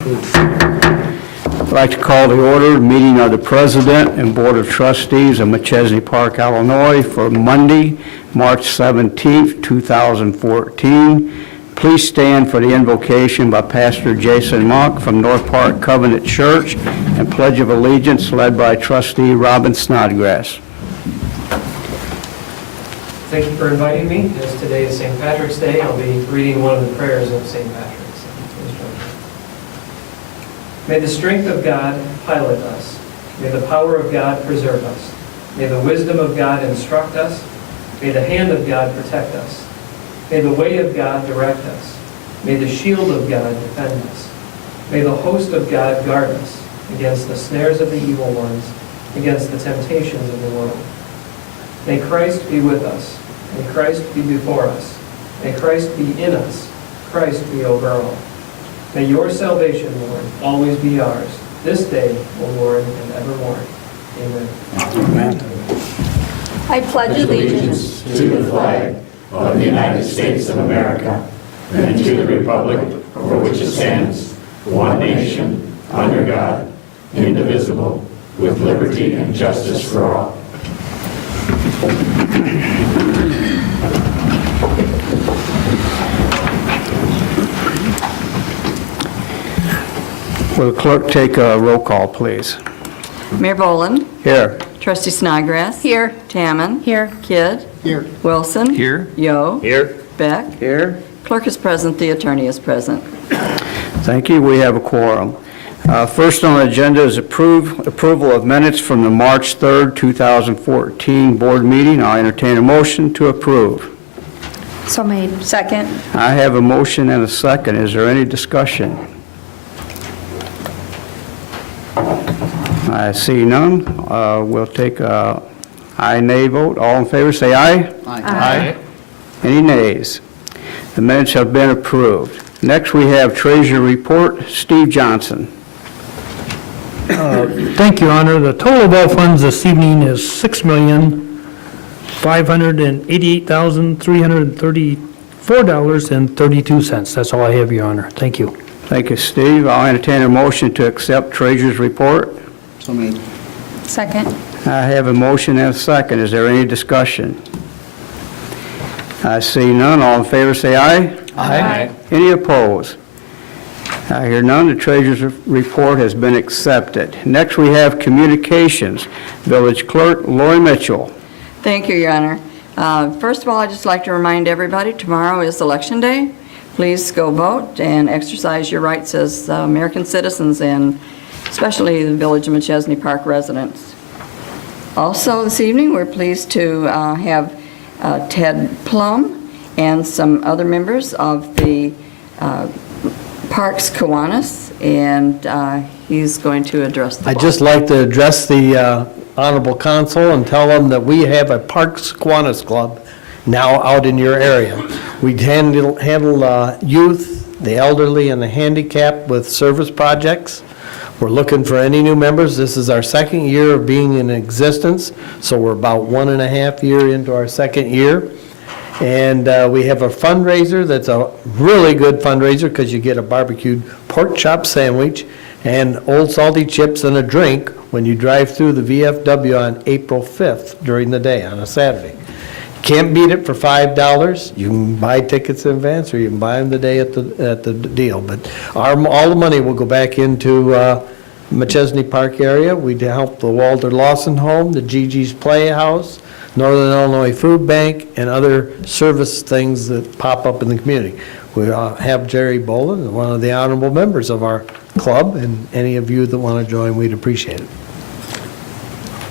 I'd like to call to order the meeting of the President and Board of Trustees of Machesney Park, Illinois for Monday, March 17th, 2014. Please stand for the invocation by Pastor Jason Monk from North Park Covenant Church and Pledge of Allegiance led by Trustee Robin Snodgrass. Thank you for inviting me. As today is St. Patrick's Day, I'll be reading one of the prayers of St. Patrick's. May the strength of God pilot us. May the power of God preserve us. May the wisdom of God instruct us. May the hand of God protect us. May the way of God direct us. May the shield of God defend us. May the host of God guard us against the snares of the evil ones, against the temptations of the world. May Christ be with us. May Christ be before us. May Christ be in us. Christ be over all. May your salvation, Lord, always be ours, this day, O Lord, and evermore. Amen. Amen. I pledge allegiance to the flag of the United States of America and to the republic for which it stands, one nation, under God, indivisible, with liberty and justice for all. Will the clerk take a roll call, please? Mayor Boland. Here. Trustee Snodgrass. Here. Tamman. Here. Kidd. Here. Wilson. Here. Yo. Here. Beck. Here. Clerk is present. The attorney is present. Thank you. We have a quorum. First on the agenda is approval of minutes from the March 3rd, 2014 board meeting. I'll entertain a motion to approve. So made. Second. I have a motion and a second. Is there any discussion? I see none. We'll take a aye-nay vote. All in favor say aye. Aye. Any nays? The minutes have been approved. Next we have Treasury Report. Steve Johnson. Thank you, Your Honor. The total of all funds this evening is $6,588,334.32. That's all I have, Your Honor. Thank you. Thank you, Steve. I'll entertain a motion to accept Treasurer's Report. So made. Second. I have a motion and a second. Is there any discussion? I see none. All in favor say aye. Aye. Any opposed? I hear none. The Treasurer's Report has been accepted. Next we have Communications. Village Clerk Lori Mitchell. Thank you, Your Honor. First of all, I'd just like to remind everybody tomorrow is Election Day. Please go vote and exercise your rights as American citizens, and especially the Village of Machesney Park residents. Also this evening, we're pleased to have Ted Plum and some other members of the Parks Kiwanis, and he's going to address the board. I'd just like to address the Honorable Consul and tell them that we have a Parks Kiwanis Club now out in your area. We handle youth, the elderly, and the handicapped with service projects. We're looking for any new members. This is our second year of being in existence, so we're about 1.5 years into our second year. And we have a fundraiser that's a really good fundraiser because you get a barbecued pork chop sandwich and old salty chips and a drink when you drive through the VFW on April 5th during the day on a Saturday. Can't beat it for $5. You can buy tickets in advance or you can buy them the day at the deal. But all the money will go back into Machesney Park area. We help the Walter Lawson Home, the Gigi's Playhouse, Northern Illinois Food Bank, and other service things that pop up in the community. We have Jerry Boland, one of the honorable members of our club, and any of you that want to join, we'd appreciate it.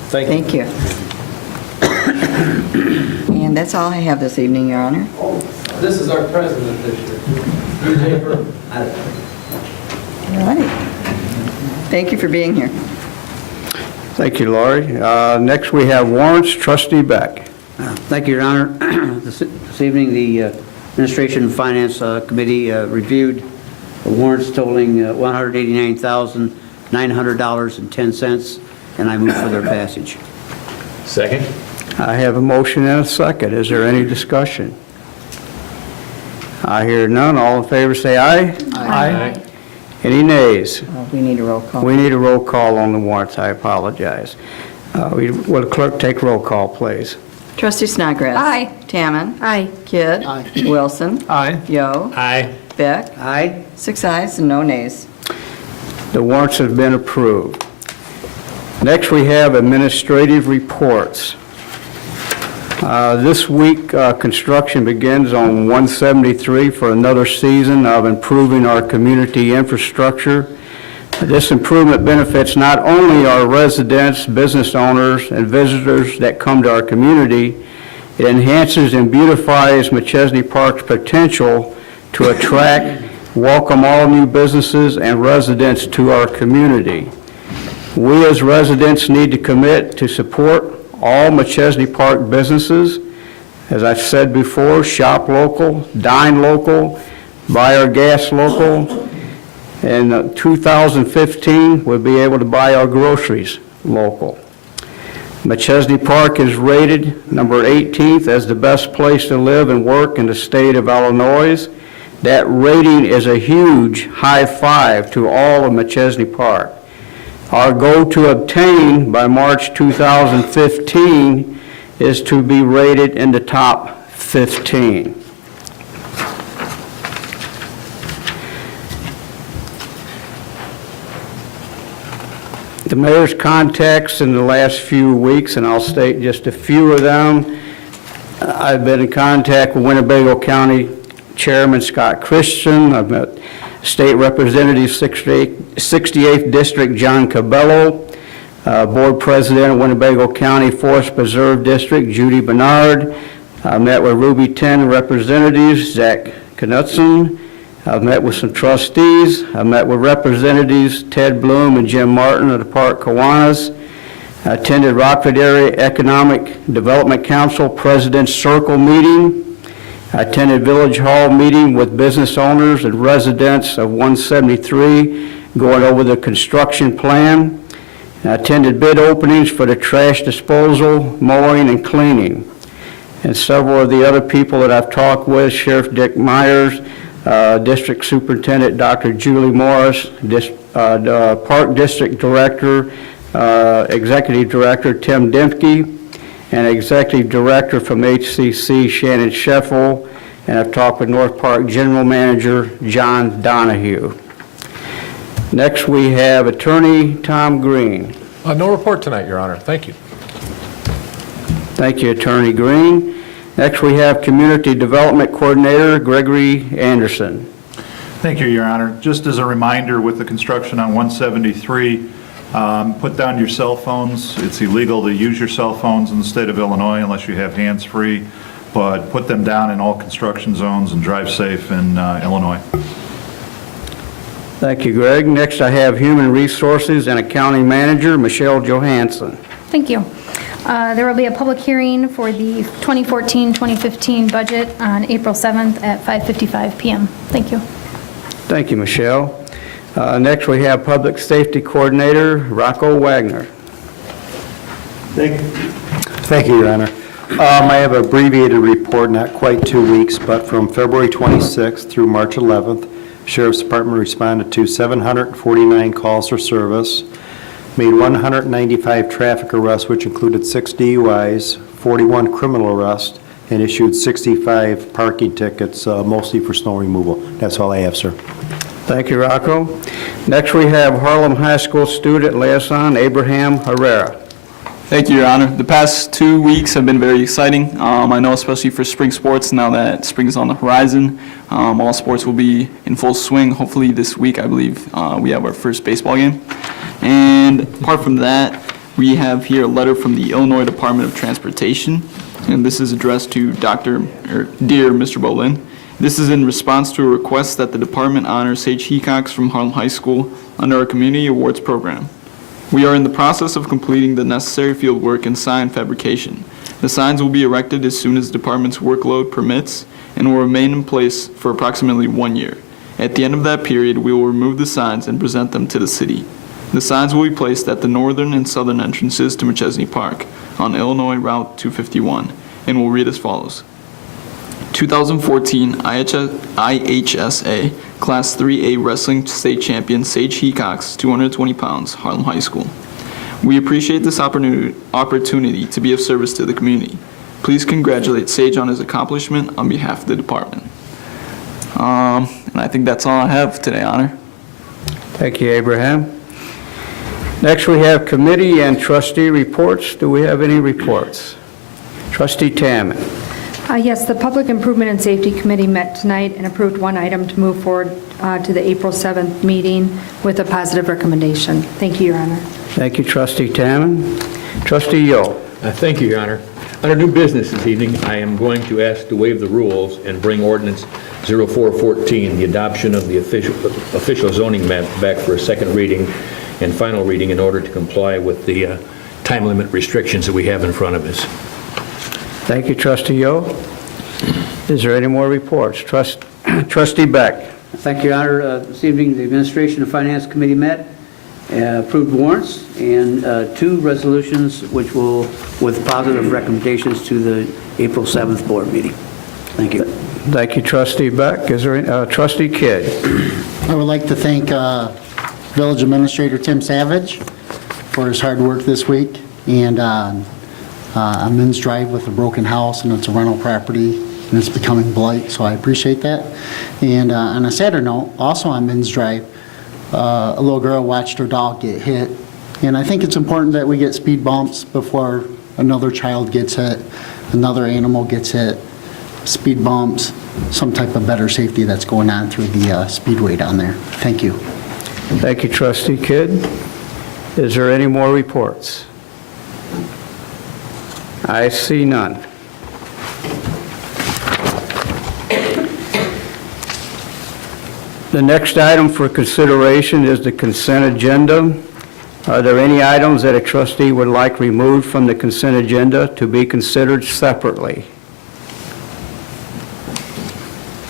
Thank you. And that's all I have this evening, Your Honor. This is our president this year. All right. Thank you for being here. Thank you, Lori. Next we have warrants. Trustee Beck. Thank you, Your Honor. This evening, the Administration and Finance Committee reviewed warrants totaling $189,900.10, and I move for their passage. Second. I have a motion and a second. Is there any discussion? I hear none. All in favor say aye. Aye. Any nays? We need a roll call. We need a roll call on the warrants, I apologize. Will the clerk take roll call, please? Trustee Snodgrass. Aye. Tamman. Aye. Kidd. Wilson. Aye. Yo. Aye. Beck. Aye. 6 ayes and no nays. The warrants have been approved. Next, we have administrative reports. This week, construction begins on 173 for another season of improving our community infrastructure. This improvement benefits not only our residents, business owners, and visitors that come to our community, it enhances and beautifies McChesney Park's potential to attract, welcome all new businesses and residents to our community. We as residents need to commit to support all McChesney Park businesses. As I've said before, shop local, dine local, buy our gas local. In 2015, we'll be able to buy our groceries local. McChesney Park is rated number 18th as the best place to live and work in the state of Illinois. That rating is a huge high five to all of McChesney Park. Our goal to obtain by March 2015 is to be rated in the top 15. The mayor's contacts in the last few weeks, and I'll state just a few of them. I've been in contact with Winnebago County Chairman Scott Christian. I've met State Representative 68th District John Cabello, Board President of Winnebago County Forest Preserve District Judy Bernard. I met with Ruby 10 representatives, Zach Knutson. I've met with some trustees. I've met with Representatives Ted Bloom and Jim Martin of the Park Kiwanis. I attended Rockford Area Economic Development Council President's Circle meeting. I attended Village Hall meeting with business owners and residents of 173 going over the construction plan. I attended bid openings for the trash disposal, mowing, and cleaning. And several of the other people that I've talked with, Sheriff Dick Myers, District Superintendent Dr. Julie Morris, Park District Director, Executive Director Tim Dempke, and Executive Director from HCC Shannon Sheffel, and I've talked with North Park General Manager John Donahue. Next we have Attorney Tom Green. No report tonight, Your Honor. Thank you. Thank you, Attorney Green. Next, we have Community Development Coordinator Gregory Anderson. Thank you, Your Honor. Just as a reminder, with the construction on 173, put down your cell phones. It's illegal to use your cell phones in the state of Illinois unless you have hands-free, but put them down in all construction zones and drive safe in Illinois. Thank you, Greg. Next, I have Human Resources and Accounting Manager Michelle Johansson. Thank you. There will be a public hearing for the 2014-2015 budget on April 7th at 5:55 p.m. Thank you. Thank you, Michelle. Next, we have Public Safety Coordinator Rocco Wagner. Thank you, Your Honor. I have an abbreviated report, not quite 2 weeks, but from February 26th through March 11th, Sheriff's Department responded to 749 calls for service, made 195 traffic arrests, which included 6 DUIs, 41 criminal arrests, and issued 65 parking tickets, mostly for snow removal. That's all I have, sir. Thank you, Rocco. Next, we have Harlem High School student liaison Abraham Herrera. Thank you, Your Honor. The past 2 weeks have been very exciting. I know especially for spring sports, now that spring is on the horizon, all sports will be in full swing. Hopefully this week, I believe, we have our first baseball game. And apart from that, we have here a letter from the Illinois Department of Transportation, and this is addressed to Dear Mr. Bolin. This is in response to a request that the department honor Sage Hecox from Harlem High School under our Community Awards program. We are in the process of completing the necessary field work and sign fabrication. The signs will be erected as soon as the department's workload permits and will remain in place for approximately 1 year. At the end of that period, we will remove the signs and present them to the city. The signs will be placed at the northern and southern entrances to McChesney Park on Illinois Route 251 and will read as follows. 2014 IHSA Class 3A Wrestling State Champion Sage Hecox, 220 pounds, Harlem High School. We appreciate this opportunity to be of service to the community. Please congratulate Sage on his accomplishment on behalf of the department. And I think that's all I have today, Honor. Thank you, Abraham. Next, we have committee and trustee reports. Do we have any reports? Trustee Tamman. Yes, the Public Improvement and Safety Committee met tonight and approved one item to move forward to the April 7th meeting with a positive recommendation. Thank you, Your Honor. Thank you, Trustee Tamman. Trustee Yo. Thank you, Your Honor. Under new business this evening, I am going to ask to waive the rules and bring ordinance 0414, the adoption of the official zoning map, back for a second reading and final reading in order to comply with the time limit restrictions that we have in front of us. Thank you, Trustee Yo. Is there any more reports? Trustee Beck. Thank you, Your Honor. This evening, the Administration and Finance Committee met, approved warrants, and two resolutions which will, with positive recommendations to the April 7th board meeting. Thank you. Thank you, Trustee Beck. Is there Trustee Kidd? I would like to thank Village Administrator Tim Savage for his hard work this week, and on Men's Drive with a broken house, and it's a rental property, and it's becoming blight, so I appreciate that. And on a sadder note, also on Men's Drive, a little girl watched her dog get hit, and I think it's important that we get speed bumps before another child gets hit, another animal gets hit, speed bumps, some type of better safety that's going on through the speedway down there. Thank you. Thank you, Trustee Kidd. Is there any more reports? I see none. The next item for consideration is the consent agenda. Are there any items that a trustee would like removed from the consent agenda to be considered separately?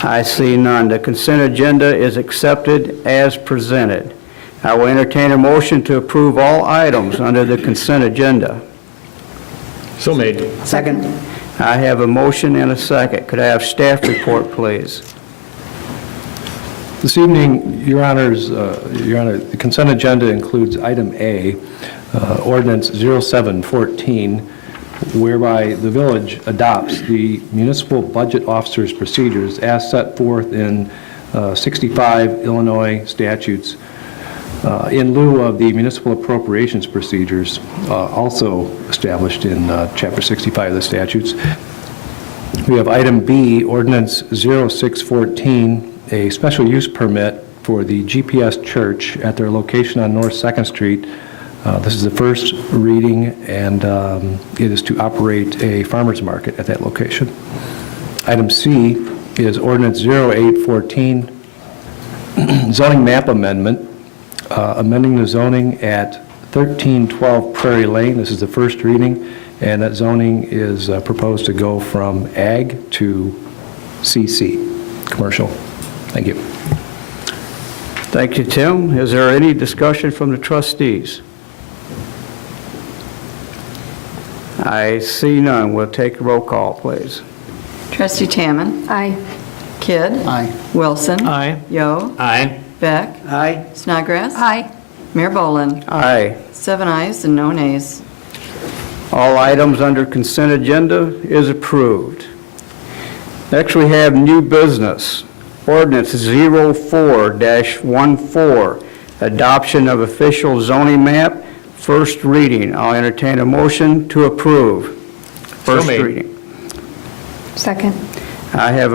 I see none. The consent agenda is accepted as presented. I will entertain a motion to approve all items under the consent agenda. So made. Second. I have a motion and a second. Could I have staff report, please? This evening, Your Honor, the consent agenda includes item A, ordinance 0714, whereby the village adopts the municipal budget officer's procedures as set forth in 65 Illinois statutes in lieu of the municipal appropriations procedures also established in Chapter 65 of the statutes. We have item B, ordinance 0614, a special use permit for the GPS Church at their location on North 2nd Street. This is the first reading, and it is to operate a farmer's market at that location. Item C is ordinance 0814, zoning map amendment, amending the zoning at 1312 Prairie Lane. This is the first reading, and that zoning is proposed to go from ag to CC, commercial. Thank you. Thank you, Tim. Is there any discussion from the trustees? I see none. We'll take a roll call, please. Trustee Tamman. Aye. Kidd. Aye. Wilson. Aye. Yo. Aye. Beck. Aye. Snodgrass. Aye. Mayor Boland. Aye. 7 ayes and no nays. All items under consent agenda is approved. Next, we have new business. Ordinance 04-14, adoption of official zoning map, first reading. I'll entertain a motion to approve. First made. reading. Second. I have